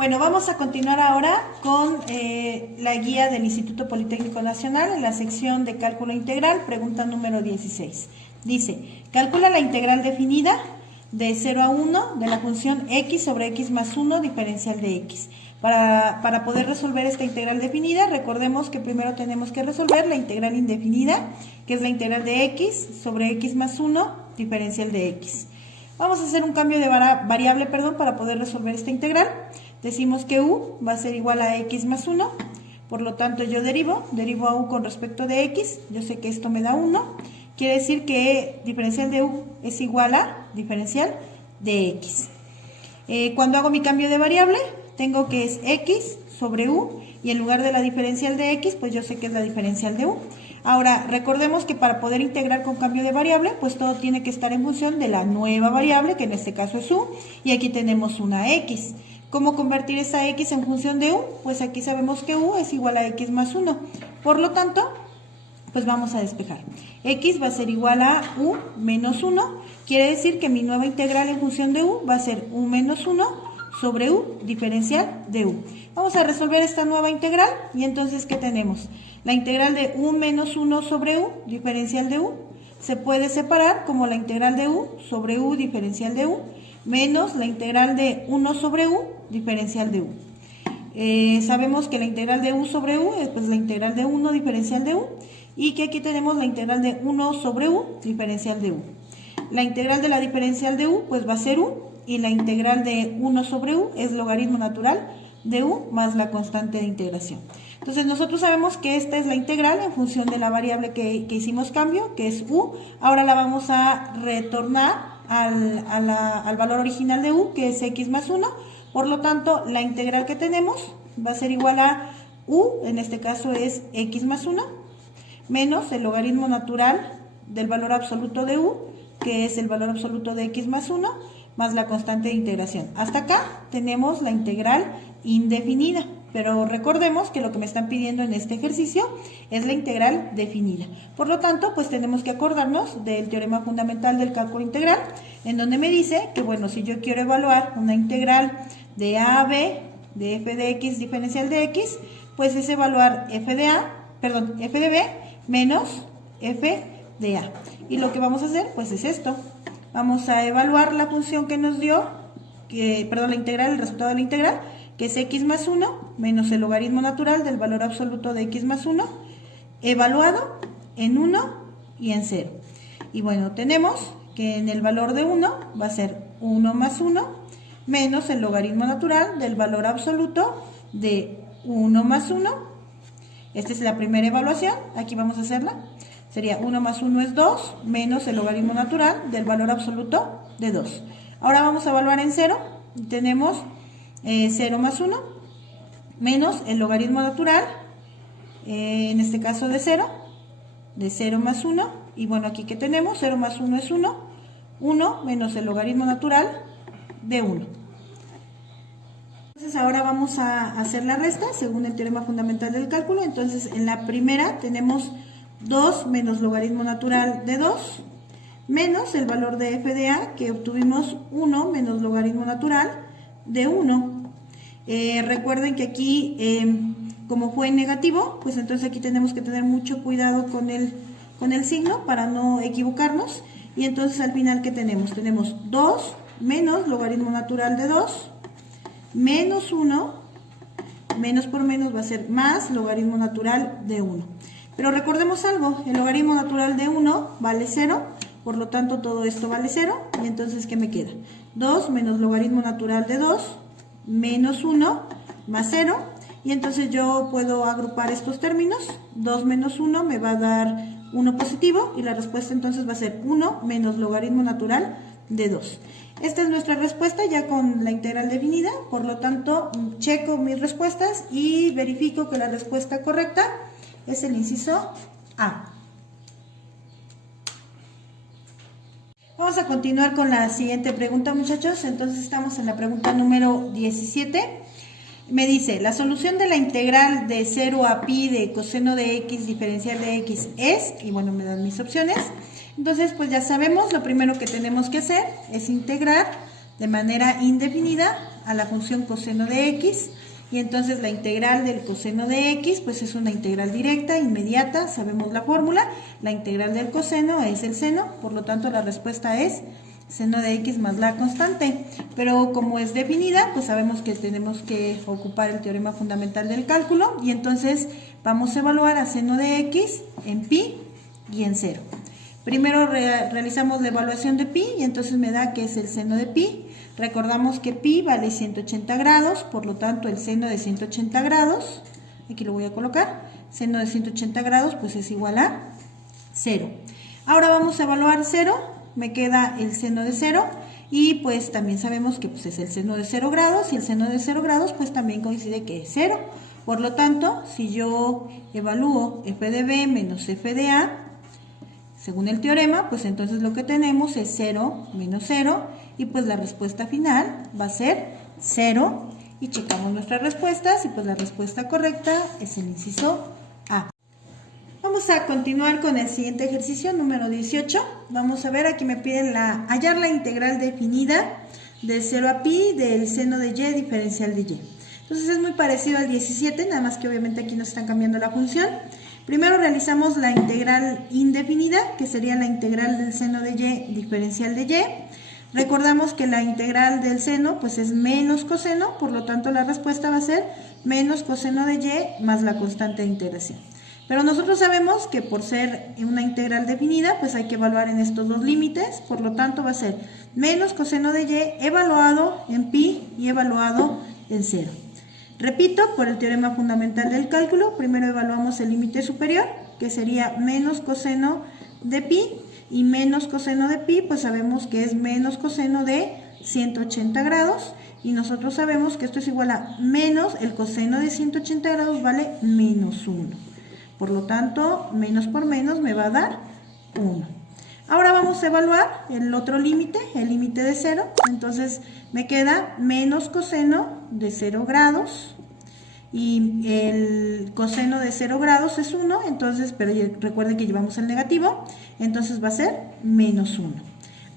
Bueno, vamos a continuar ahora con la guía del Instituto Politécnico Nacional en la sección de cálculo integral, pregunta número 16. Dice, calcula la integral definida de 0 a 1 de la función x sobre x más 1 diferencial de x. Para poder resolver esta integral definida, recordemos que primero tenemos que resolver la integral indefinida, que es la integral de x sobre x más 1 diferencial de x. Vamos a hacer un cambio de variable, para poder resolver esta integral. Decimos que u va a ser igual a x más 1, por lo tanto yo derivo a u con respecto de x, yo sé que esto me da 1, quiere decir que diferencial de u es igual a diferencial de x. Cuando hago mi cambio de variable, tengo que es x sobre u, y en lugar de la diferencial de x, pues yo sé que es la diferencial de u. Ahora, recordemos que para poder integrar con cambio de variable, pues todo tiene que estar en función de la nueva variable, que en este caso es u, y aquí tenemos una x. ¿Cómo convertir esa x en función de u? Pues aquí sabemos que u es igual a x más 1. Por lo tanto, pues vamos a despejar. X va a ser igual a u menos 1. Quiere decir que mi nueva integral en función de u va a ser u menos 1 sobre u diferencial de u. Vamos a resolver esta nueva integral y entonces, ¿qué tenemos? La integral de u menos 1 sobre u diferencial de u se puede separar como la integral de u sobre u diferencial de u menos la integral de 1 sobre u diferencial de u. Sabemos que la integral de u sobre u es pues la integral de 1 diferencial de u y que aquí tenemos la integral de 1 sobre u diferencial de u. La integral de la diferencial de u pues va a ser u y la integral de 1 sobre u es logaritmo natural de u más la constante de integración. Entonces nosotros sabemos que esta es la integral en función de la variable que hicimos cambio, que es u. Ahora la vamos a retornar al valor original de u, que es x más 1. Por lo tanto, la integral que tenemos va a ser igual a u, en este caso es x más 1, menos el logaritmo natural del valor absoluto de u, que es el valor absoluto de x más 1, más la constante de integración. Hasta acá tenemos la integral indefinida, pero recordemos que lo que me están pidiendo en este ejercicio es la integral definida. Por lo tanto, pues tenemos que acordarnos del teorema fundamental del cálculo integral, en donde me dice que, bueno, si yo quiero evaluar una integral de a a b de f de x diferencial de x, pues es evaluar f de b menos f de a. Y lo que vamos a hacer, pues es esto. Vamos a evaluar la función que nos dio, la integral, el resultado de la integral, que es x más 1 menos el logaritmo natural del valor absoluto de x más 1, evaluado en 1 y en 0. Y bueno, tenemos que en el valor de 1 va a ser 1 más 1 menos el logaritmo natural del valor absoluto de 1 más 1. Esta es la primera evaluación, aquí vamos a hacerla. Sería 1 más 1 es 2, menos el logaritmo natural del valor absoluto de 2. Ahora vamos a evaluar en 0, y tenemos 0 más 1, menos el logaritmo natural, en este caso de 0 más 1, y bueno, aquí que tenemos, 0 más 1 es 1, 1 menos el logaritmo natural de 1. Entonces ahora vamos a hacer la resta según el teorema fundamental del cálculo. Entonces en la primera tenemos 2 menos logaritmo natural de 2, menos el valor de f de a, que obtuvimos 1 menos logaritmo natural de 1. Recuerden que aquí, como fue en negativo, pues entonces aquí tenemos que tener mucho cuidado con el signo para no equivocarnos. Y entonces al final, ¿qué tenemos? Tenemos 2 menos logaritmo natural de 2, menos 1, menos por menos va a ser más logaritmo natural de 1. Pero recordemos algo, el logaritmo natural de 1 vale 0, por lo tanto todo esto vale 0, y entonces ¿qué me queda? 2 menos logaritmo natural de 2, menos 1, más 0, y entonces yo puedo agrupar estos términos. 2 menos 1 me va a dar 1 positivo, y la respuesta entonces va a ser 1 menos logaritmo natural de 2. Esta es nuestra respuesta ya con la integral definida, por lo tanto checo mis respuestas y verifico que la respuesta correcta es el inciso A. Vamos a continuar con la siguiente pregunta, muchachos. Entonces estamos en la pregunta número 17. Me dice, la solución de la integral de 0 a pi de coseno de x diferencial de x es, y bueno, me dan mis opciones. Entonces, pues ya sabemos, lo primero que tenemos que hacer es integrar de manera indefinida a la función coseno de x, y entonces la integral del coseno de x pues es una integral directa, inmediata, sabemos la fórmula, la integral del coseno es el seno, por lo tanto la respuesta es seno de x más la constante, pero como es definida, pues sabemos que tenemos que ocupar el teorema fundamental del cálculo, y entonces vamos a evaluar a seno de x en pi y en 0. Primero realizamos la evaluación de pi, y entonces me da que es el seno de pi. Recordamos que pi vale 180 grados, por lo tanto el seno de 180 grados, aquí lo voy a colocar, seno de 180 grados pues es igual a 0. Ahora vamos a evaluar 0, me queda el seno de 0, y pues también sabemos que pues es el seno de 0 grados, y el seno de 0 grados pues también coincide que es 0. Por lo tanto, si yo evalúo f de b menos f de a, según el teorema, pues entonces lo que tenemos es 0 menos 0, y pues la respuesta final va a ser 0, y checamos nuestras respuestas, y pues la respuesta correcta es el inciso A. Vamos a continuar con el siguiente ejercicio, número 18. Vamos a ver, aquí me piden hallar la integral definida de 0 a pi del seno de y diferencial de y. Entonces es muy parecido al 17, nada más que obviamente aquí nos están cambiando la función. Primero realizamos la integral indefinida, que sería la integral del seno de y diferencial de y. Recordamos que la integral del seno pues es menos coseno, por lo tanto la respuesta va a ser menos coseno de y más la constante de integración. Pero nosotros sabemos que por ser una integral definida pues hay que evaluar en estos dos límites, por lo tanto va a ser menos coseno de y evaluado en pi y evaluado en 0. Repito, por el teorema fundamental del cálculo, primero evaluamos el límite superior, que sería menos coseno de pi, y menos coseno de pi, pues sabemos que es menos coseno de 180 grados, y nosotros sabemos que esto es igual a menos, el coseno de 180 grados vale menos 1. Por lo tanto, menos por menos me va a dar 1. Ahora vamos a evaluar el otro límite, el límite de 0, entonces me queda menos coseno de 0 grados, y el coseno de 0 grados es 1, entonces, pero recuerden que llevamos el negativo, entonces va a ser menos 1.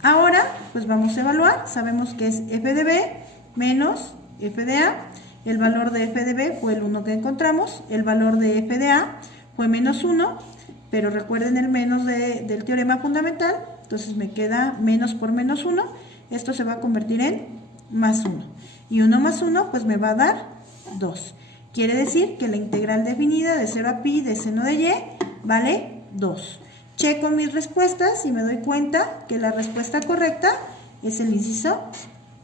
Ahora, pues vamos a evaluar, sabemos que es f de b menos f de a, el valor de f de b fue el 1 que encontramos, el valor de f de a fue menos 1, pero recuerden el menos del teorema fundamental, entonces me queda menos por menos 1, esto se va a convertir en más 1, y 1 más 1 pues me va a dar 2. Quiere decir que la integral definida de 0 a pi de seno de y vale 2. Checo mis respuestas y me doy cuenta que la respuesta correcta es el inciso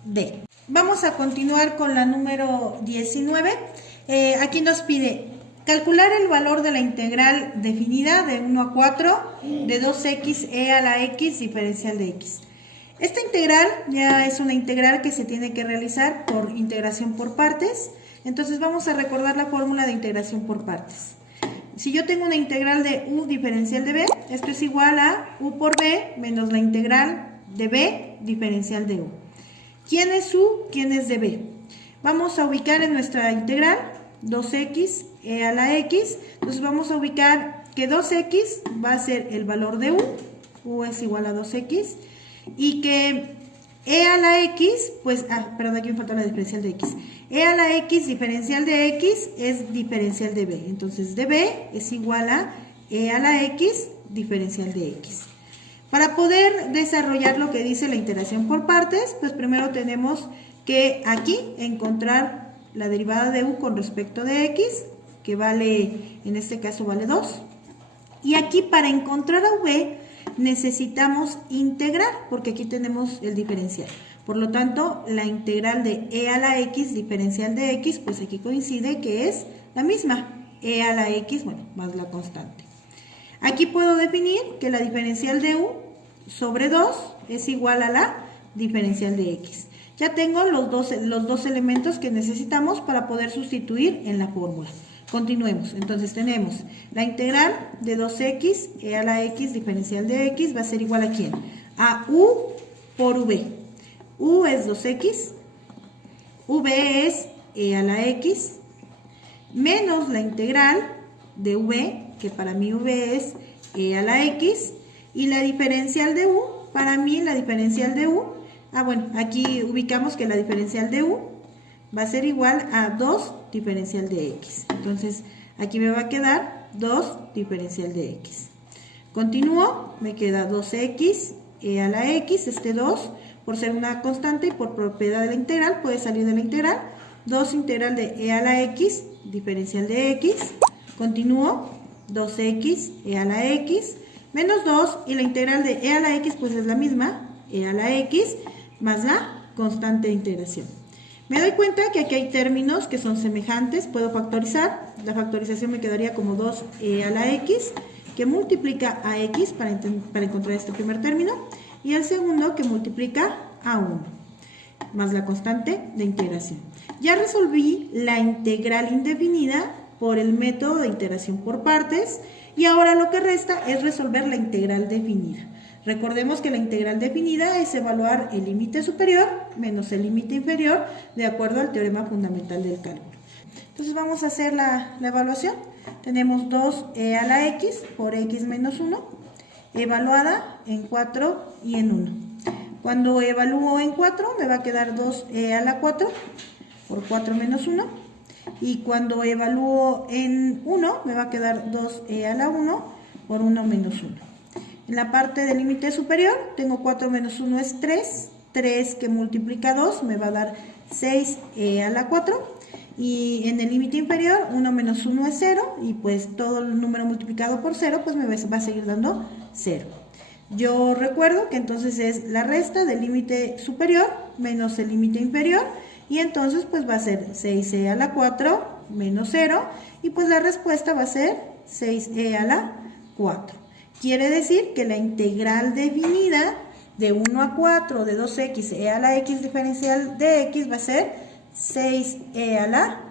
D. Vamos a continuar con la número 19. Aquí nos pide calcular el valor de la integral definida de 1 a 4 de 2x e a la x diferencial de x. Esta integral ya es una integral que se tiene que realizar por integración por partes. Entonces vamos a recordar la fórmula de integración por partes. Si yo tengo una integral de u diferencial de b, esto es igual a u por b menos la integral de b diferencial de u. ¿Quién es u? ¿Quién es de b? Vamos a ubicar en nuestra integral 2x e a la x. Entonces vamos a ubicar que 2x va a ser el valor de u es igual a 2x, y que e a la x, pues, perdón, aquí me falta la diferencial de x. E a la x diferencial de x es diferencial de b. Entonces, de b es igual a e a la x diferencial de x. Para poder desarrollar lo que dice la integración por partes, pues primero tenemos que aquí encontrar la derivada de u con respecto de x, que vale, en este caso vale 2. Y aquí para encontrar a v necesitamos integrar, porque aquí tenemos el diferencial. Por lo tanto, la integral de e a la x diferencial de x, pues aquí coincide que es la misma, e a la x, bueno, más la constante. Aquí puedo definir que la diferencial de u sobre 2 es igual a la diferencial de x. Ya tengo los dos elementos que necesitamos para poder sustituir en la fórmula. Continuemos. Entonces tenemos la integral de 2x e a la x diferencial de x va a ser igual a ¿quién? A u por v. U es 2x, v es e a la x, menos la integral de v, que para mí v es e a la x, y la diferencial de u, para mí la diferencial de u, bueno, aquí ubicamos que la diferencial de u va a ser igual a 2 diferencial de x. Entonces, aquí me va a quedar 2 diferencial de x. Continúo, me queda 2x a la x, este 2, por ser una constante y por propiedad de la integral, puede salir de la integral. 2 integral de e a la x, diferencial de x. Continúo, 2x a la x, menos 2, y la integral de e a la x pues es la misma, e a la x, más la constante de integración. Me doy cuenta que aquí hay términos que son semejantes, puedo factorizar. La factorización me quedaría como 2e a la x, que multiplica a x para encontrar este primer término, y el segundo que multiplica a 1, más la constante de integración. Ya resolví la integral indefinida por el método de integración por partes, y ahora lo que resta es resolver la integral definida. Recordemos que la integral definida es evaluar el límite superior menos el límite inferior de acuerdo al teorema fundamental del cálculo. Entonces vamos a hacer la evaluación. Tenemos 2e a la x por x menos 1, evaluada en 4 y en 1. Cuando evalúo en 4 me va a quedar 2e a la 4 por 4 menos 1. Y cuando evalúo en 1 me va a quedar 2e a la 1 por 1 menos 1. En la parte del límite superior tengo 4 menos 1 es 3. 3 que multiplica 2 me va a dar 6e a la 4. Y en el límite inferior 1 menos 1 es 0. Y pues todo el número multiplicado por 0 pues me va a seguir dando 0. Yo recuerdo que entonces es la resta del límite superior menos el límite inferior. Y entonces pues va a ser 6e a la 4 menos 0. Y pues la respuesta va a ser 6e a la 4. Quiere decir que la integral definida de 1 a 4 de 2x e a la x diferencial de x va a ser 6e a la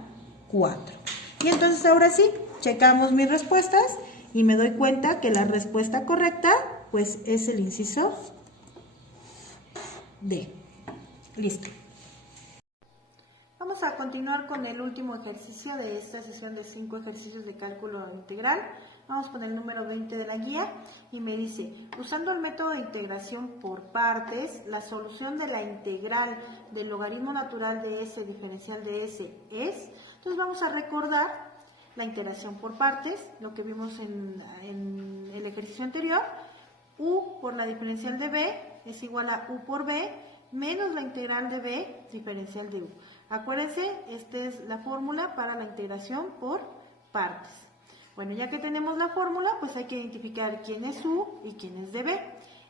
4. Y entonces ahora sí, checamos mis respuestas y me doy cuenta que la respuesta correcta pues es el inciso D. Listo. Vamos a continuar con el último ejercicio de esta sesión de 5 ejercicios de cálculo integral. Vamos con el número 20 de la guía y me dice, usando el método de integración por partes, la solución de la integral del logaritmo natural de s diferencial de s es, entonces vamos a recordar la integración por partes, lo que vimos en el ejercicio anterior. U por la diferencial de b es igual a u por b menos la integral de b diferencial de u. Acuérdense, esta es la fórmula para la integración por partes. Bueno, ya que tenemos la fórmula, pues hay que identificar quién es u y quién es db.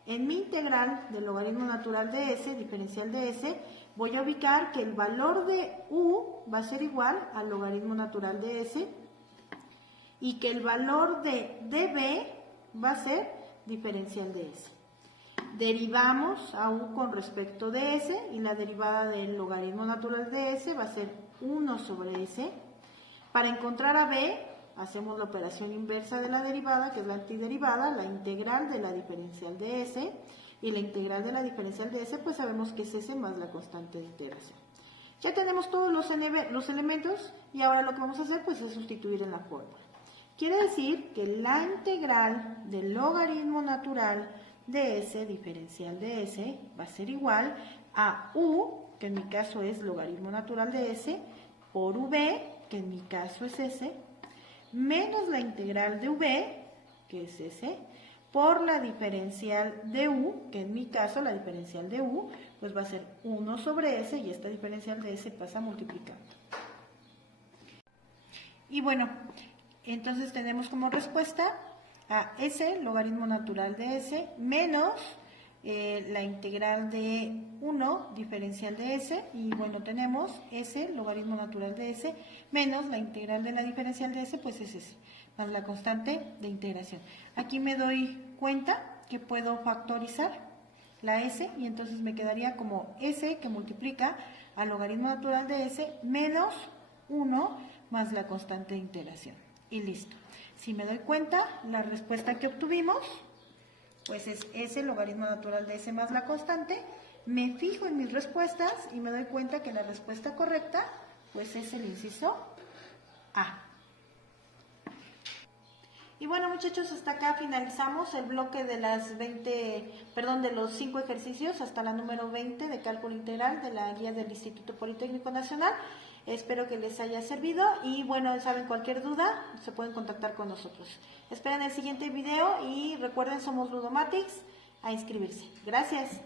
En mi integral del logaritmo natural de s, diferencial de s, voy a ubicar que el valor de u va a ser igual al logaritmo natural de s y que el valor de db va a ser diferencial de s. Derivamos a u con respecto de s y la derivada del logaritmo natural de s va a ser 1 sobre s. Para encontrar a b, hacemos la operación inversa de la derivada, que es la antiderivada, la integral de la diferencial de s, y la integral de la diferencial de s, pues sabemos que es s más la constante de integración. Ya tenemos todos los elementos y ahora lo que vamos a hacer pues es sustituir en la fórmula. Quiere decir que la integral del logaritmo natural de s, diferencial de s, va a ser igual a u, que en mi caso es logaritmo natural de s, por v, que en mi caso es s, menos la integral de v, que es s, por la diferencial de u, que en mi caso la diferencial de u, pues va a ser 1 sobre s, y esta diferencial de s pasa multiplicando. Y bueno, entonces tenemos como respuesta a s, logaritmo natural de s, menos la integral de 1, diferencial de s, y bueno, tenemos s, logaritmo natural de s, menos la integral de la diferencial de s, pues es s, más la constante de integración. Aquí me doy cuenta que puedo factorizar la s, y entonces me quedaría como s que multiplica al logaritmo natural de s, menos 1 más la constante de integración. Y listo. Si me doy cuenta, la respuesta que obtuvimos pues es s, logaritmo natural de s más la constante. Me fijo en mis respuestas y me doy cuenta que la respuesta correcta pues es el inciso A. Y bueno, muchachos, hasta acá finalizamos el bloque de de los 5 ejercicios hasta la número 20 de cálculo integral de la guía del Instituto Politécnico Nacional. Espero que les haya servido y bueno, saben, cualquier duda se pueden contactar con nosotros. Esperen el siguiente video y recuerden, somos Ludomatics, a inscribirse. Gracias.